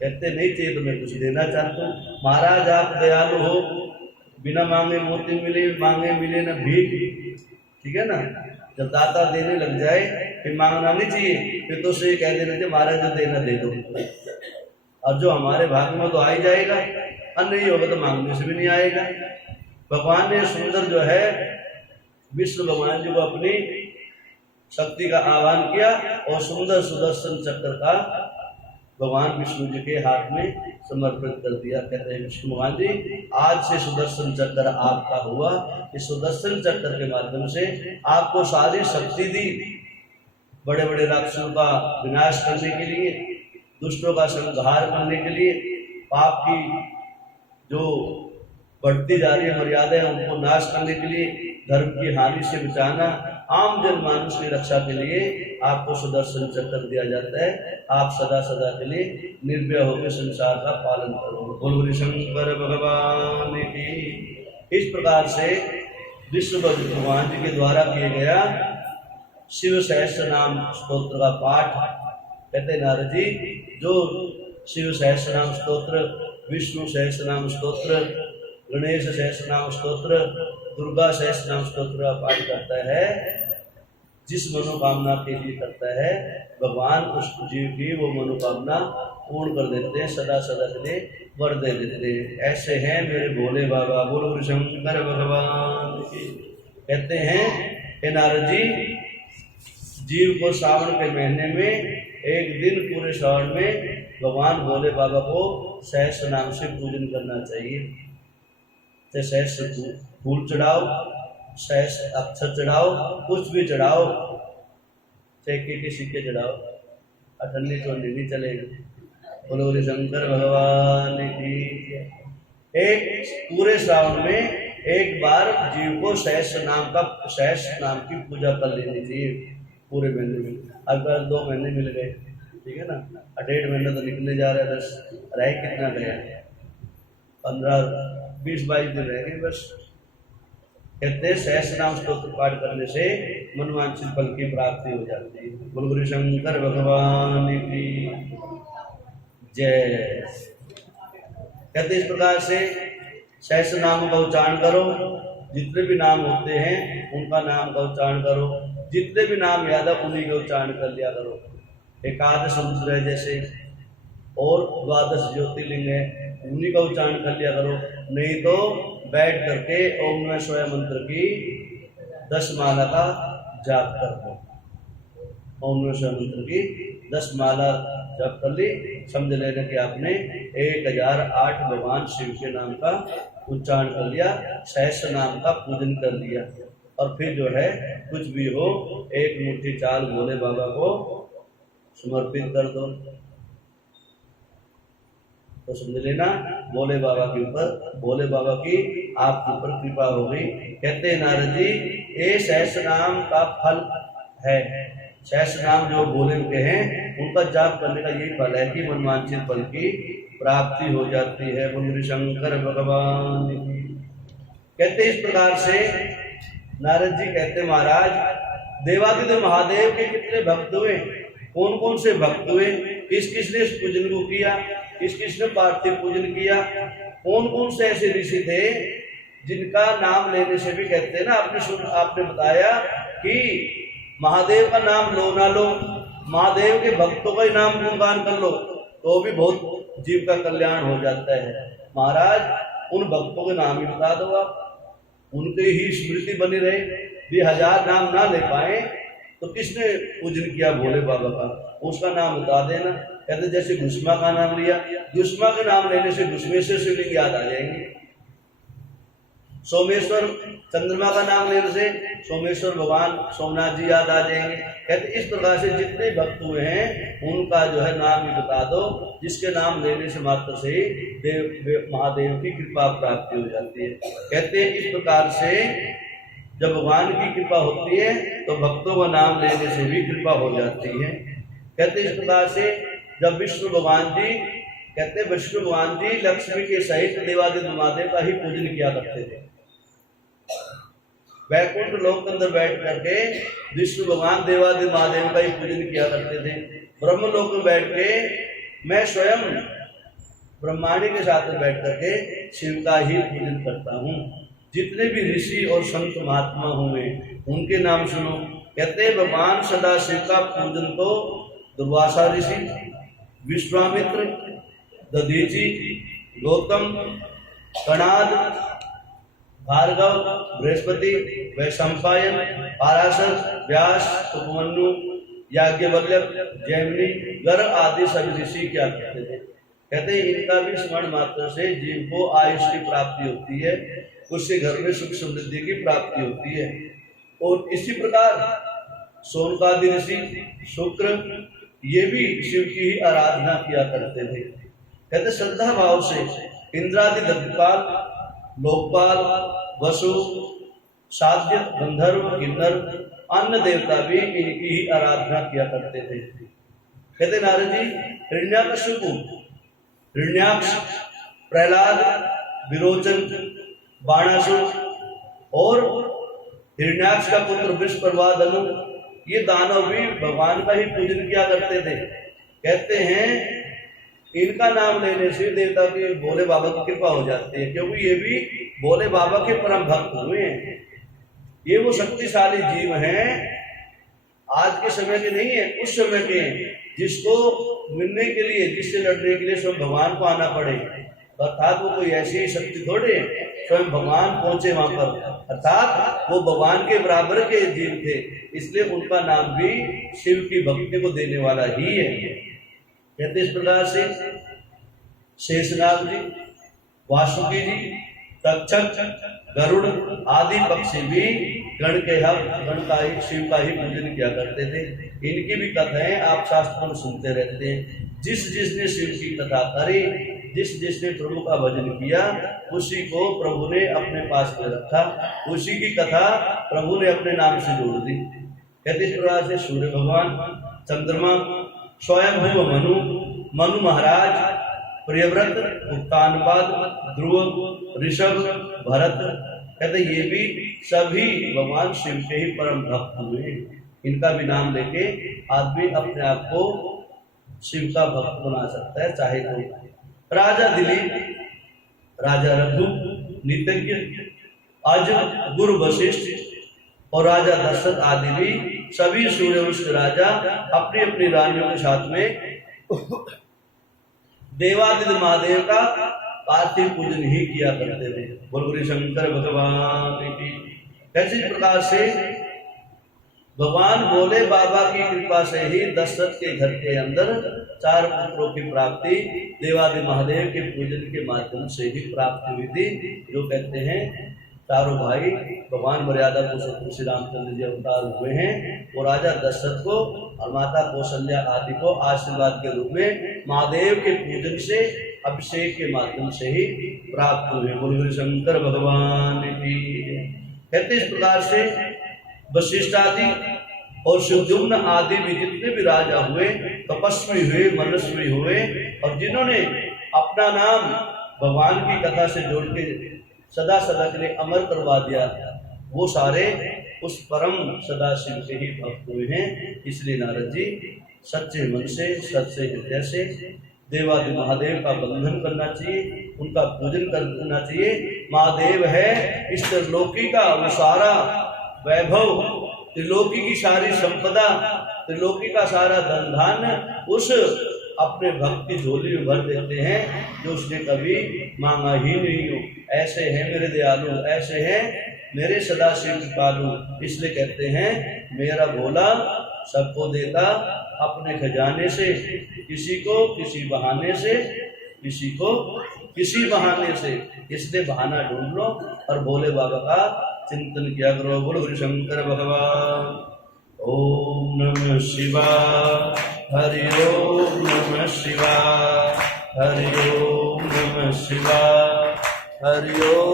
कहते नहीं चाहिए तो मैं कुछ देना चाहता हूँ। महाराज आप दयालु हो, बिना मांगे मोती मिले, मांगे मिले न भीख। ठीक है ना, जब दाता देने लग जाए फिर मांगना नहीं चाहिए, फिर तो उसे कह देना चाहिए महाराज जो देना दे दो, और जो हमारे भाग में तो आ ही जाएगा, और नहीं होगा तो मांगने से भी नहीं आएगा। भगवान ने सुंदर जो है विष्णु भगवान जी को अपनी शक्ति का आह्वान किया और सुंदर सुदर्शन चक्र का भगवान विष्णु जी के हाथ में समर्पित कर दिया। कहते हैं विष्णु भगवान जी, आज से सुदर्शन चक्र आपका हुआ। इस सुदर्शन चक्र के माध्यम से आपको सारी शक्ति दी, बड़े बड़े राक्षसों का विनाश करने के लिए, दुष्टों का संहार करने के लिए, पाप की जो बढ़ती जा रही मर्यादा है उनको नाश करने के लिए, धर्म की हानि से बचाना, आम जनमानुष की रक्षा के लिए आपको सुदर्शन चक्र दिया जाता है। आप सदा सदा के लिए निर्भय होकर संसार का पालन करो। बोलो शंकर भगवान की। इस प्रकार से विष्णु भगवान जी के द्वारा किया गया शिव सहस्त्र नाम स्तोत्र का पाठ। कहते नारद जी, जो शिव सहस्त्र नाम स्तोत्र, विष्णु सहस्त्र नाम स्तोत्र, गणेश सहस्त्र नाम स्तोत्र, दुर्गा सहस्त्र नाम स्तोत्र का पाठ करता है, जिस मनोकामना के लिए करता है, भगवान उस जीव की वो मनोकामना पूर्ण कर देते हैं, सदा सदा के लिए वर दे देते हैं। ऐसे हैं मेरे भोले बाबा। बोलो शंकर भगवान की। कहते हैं हे नारद जी, जीव को सावन के महीने में एक दिन पूरे श्रावण में भगवान भोले बाबा को सहस्त्र नाम से पूजन करना चाहिए। सहस्त्र फूल चढ़ाओ, सहस्त्र अक्षर चढ़ाओ, कुछ भी चढ़ाओ, चेके के सिक्के चढ़ाओ, अठन्नी चोन्नी नहीं चलेगा। बोलो शंकर भगवान की। एक पूरे श्रावण में एक बार जीव को सहस्त्र नाम की पूजा कर लेनी चाहिए पूरे महीने में। अगर 2 महीने मिल गए, ठीक है ना, 1.5 महीना तो निकलने जा रहा है, 10 रह कितना गया, 15-20-22 दिन रह गए बस। कहते सहस्त्र नाम स्तोत्र पाठ करने से मनवांछित फल की प्राप्ति हो जाती है। बोलो शंकर भगवान की जय। कहते इस प्रकार से सहस्त्र नाम का उच्चारण करो, जितने भी नाम होते हैं उनका नाम का उच्चारण करो, जितने भी नाम याद है उन्हीं का उच्चारण कर लिया करो। एकादश समुद्र है जैसे, और 12 ज्योतिर्लिंग है, उन्हीं का उच्चारण कर लिया करो। नहीं तो बैठ करके ओम नमः शिवाय मंत्र की 10 माला का जाप कर दो। ओम नमः शिवाय मंत्र की 10 माला जप कर ली, समझ लेना कि आपने 1008 भगवान शिव के नाम का उच्चारण कर लिया, सहस्त्र नाम का पूजन कर लिया। और फिर जो है कुछ भी हो, एक मुट्ठी चाल भोले बाबा को समर्पित कर दो, तो समझ लेना भोले बाबा के ऊपर, भोले बाबा की आपके ऊपर कृपा हो गई। कहते हैं नारद जी, ये सहस्त्र नाम का फल है। सहस्त्र नाम जो भोले के हैं उनका जाप करने का यही फल है कि मनवांछित फल की प्राप्ति हो जाती है। बोलो शंकर भगवान। कहते इस प्रकार से नारद जी कहते महाराज, देवादिदेव महादेव के कितने भक्त हुए, कौन कौन से भक्त हुए, किस किसने इस पूजन को किया, किस किसने पार्थिव पूजन किया, कौन कौन से ऐसे ऋषि थे जिनका नाम लेने से भी कहते हैं ना, आपने बताया कि महादेव का नाम लो ना लो, महादेव के भक्तों का ही नाम गुणगान कर लो तो भी बहुत जीव का कल्याण हो जाता है। महाराज उन भक्तों के नाम ही बता दो आप, उनके ही स्मृति बनी रहे। भी 1000 नाम ना ले पाए तो किसने पूजन किया भोले बाबा का, उसका नाम बता देना। कहते जैसे घुष्मा का नाम लिया, घुष्मा के नाम लेने से घुष्मेश्वर शिवलिंग याद आ जाएंगे। सोमेश्वर चंद्रमा का नाम लेने से सोमेश्वर भगवान सोमनाथ जी याद आ जाएंगे। कहते इस प्रकार से जितने भक्त हुए हैं उनका जो है नाम ही बता दो, जिसके नाम लेने से मात्र से ही महादेव की कृपा प्राप्ति हो जाती है। कहते हैं इस प्रकार से जब भगवान की कृपा होती है तो भक्तों का नाम लेने से भी कृपा हो जाती है। कहते इस प्रकार से जब विष्णु भगवान जी, कहते विष्णु भगवान जी लक्ष्मी के सहित देवादिदेव महादेव का ही पूजन किया करते थे। वैकुंठ लोक के अंदर बैठ करके विष्णु भगवान देवादिदेव महादेव का ही पूजन किया करते थे। ब्रह्म लोक में बैठ के मैं स्वयं ब्रह्मांडी के साथ में बैठ करके शिव का ही पूजन करता हूँ। जितने भी ऋषि और संत महात्मा हुए उनके नाम सुनो। कहते भगवान सदाशिव का पूजन तो दुर्वासा ऋषि, विश्वामित्र, दधीचि, गौतम, कणाद, भार्गव, बृहस्पति, वैशंपायन, पाराशर, व्यास, उपमन्यु, याज्ञवल्क्य, जैमिनी, गर्ग आदि सभी ऋषि क्या करते थे। कहते इनका भी स्मरण मात्र से जीव को आयुष की प्राप्ति होती है, उससे घर में सुख समृद्धि की प्राप्ति होती है। और इसी प्रकार सोनकादि ऋषि, शुक्र, ये भी शिव की ही आराधना किया करते थे। कहते श्रद्धा भाव से इंद्रादि दिक्पाल, लोकपाल, वसु, साध्य, गंधर्व, किन्नर, अन्य देवता भी इनकी ही आराधना किया करते थे। कहते नारद जी हिरण्याकशिपु, हिरण्याक्ष, प्रहलाद, विरोचन, बाणासुर और हिरण्याक्ष का पुत्र विश्वपर्वादनु, ये दानव भी भगवान का ही पूजन किया करते थे। कहते हैं इनका नाम लेने से देवता की भोले बाबा की कृपा हो जाती है, क्योंकि ये भी भोले बाबा के परम भक्त हुए हैं। ये वो शक्तिशाली जीव हैं, आज के समय के नहीं है, उस समय के, जिसको मिलने के लिए, जिससे लड़ने के लिए स्वयं भगवान को आना पड़े। अर्थात वो कोई ऐसी ही शक्ति थोड़े स्वयं भगवान पहुंचे वहां पर, अर्थात वो भगवान के बराबर के जीव थे, इसलिए उनका नाम भी शिव की भक्ति को देने वाला ही है। कहते इस प्रकार से शेषनाग जी, वासुकी जी, तक्षक, गरुड़ आदि पक्षी भी गण का ही शिव का ही पूजन किया करते थे। इनकी भी कथाएं आप शास्त्र में सुनते रहते हैं। जिस जिसने शिव की कथा करी, जिस जिसने प्रभु का भजन किया, उसी को प्रभु ने अपने पास में रखा, उसी की कथा प्रभु ने अपने नाम से जोड़ दी। कहते इस प्रकार से सूर्य भगवान, चंद्रमा, स्वयं मनु, मनु महाराज, प्रियव्रत, उत्तानपाद, ध्रुव, ऋषभ, भरत, कहते ये भी सभी भगवान शिव के ही परम भक्त हुए। इनका भी नाम लेके आदमी अपने आप को शिव का भक्त बना सकता है, चाहे तो। राजा दिलीप, राजा रघु, नितज्ञ, अज, गुरु वशिष्ठ और राजा दशरथ आदि भी सभी सूर्यवंश के राजा अपनी अपनी रानियों के साथ में देवादिदेव महादेव का पार्थिव पूजन ही किया करते थे। बोल शंकर भगवान की। कैसी प्रकार से भगवान भोले बाबा की कृपा से ही दशरथ के घर के अंदर 4 पुत्रों की प्राप्ति देवादिदेव महादेव के पूजन के माध्यम से ही प्राप्त हुई थी। जो कहते हैं चारों भाई भगवान मर्यादा पुरुषोत्तम श्री रामचंद्र जी अवतार हुए हैं, वो राजा दशरथ को और माता कौशल्या आदि को आशीर्वाद के रूप में महादेव के पूजन से, अभिषेक के माध्यम से ही प्राप्त हुए। बोल शंकर भगवान की। कहते इस प्रकार से वशिष्ठ आदि और शिवजुम्न आदि भी जितने भी राजा हुए, तपस्वी हुए, मनस्वी हुए, और जिन्होंने अपना नाम भगवान की कथा से जोड़ के सदा सदा के लिए अमर करवा दिया, वो सारे उस परम सदाशिव के ही भक्त हुए हैं। इसलिए नारद जी सच्चे मन से, सच्चे हृदय से देवादिदेव महादेव का बंधन करना चाहिए, उनका पूजन करना चाहिए। महादेव है इस त्रिलोकी का वो सारा वैभव, त्रिलोकी की सारी संपदा, त्रिलोकी का सारा धन धान उस अपने भक्त की झोली में भर देते हैं, जो उसने कभी मांगा ही नहीं हो। ऐसे हैं मेरे दयालु, ऐसे हैं मेरे सदाशिव कृपालु। इसलिए कहते हैं मेरा भोला सबको देता अपने खजाने से, किसी को किसी बहाने से, किसी को किसी बहाने से। इसलिए बहाना ढूंढ लो और भोले बाबा का चिंतन किया करो। बोलो शंकर भगवान। ओम नमः शिवाय, हरि ओम नमः शिवाय, हरि ओम नमः शिवाय, हरि ओम।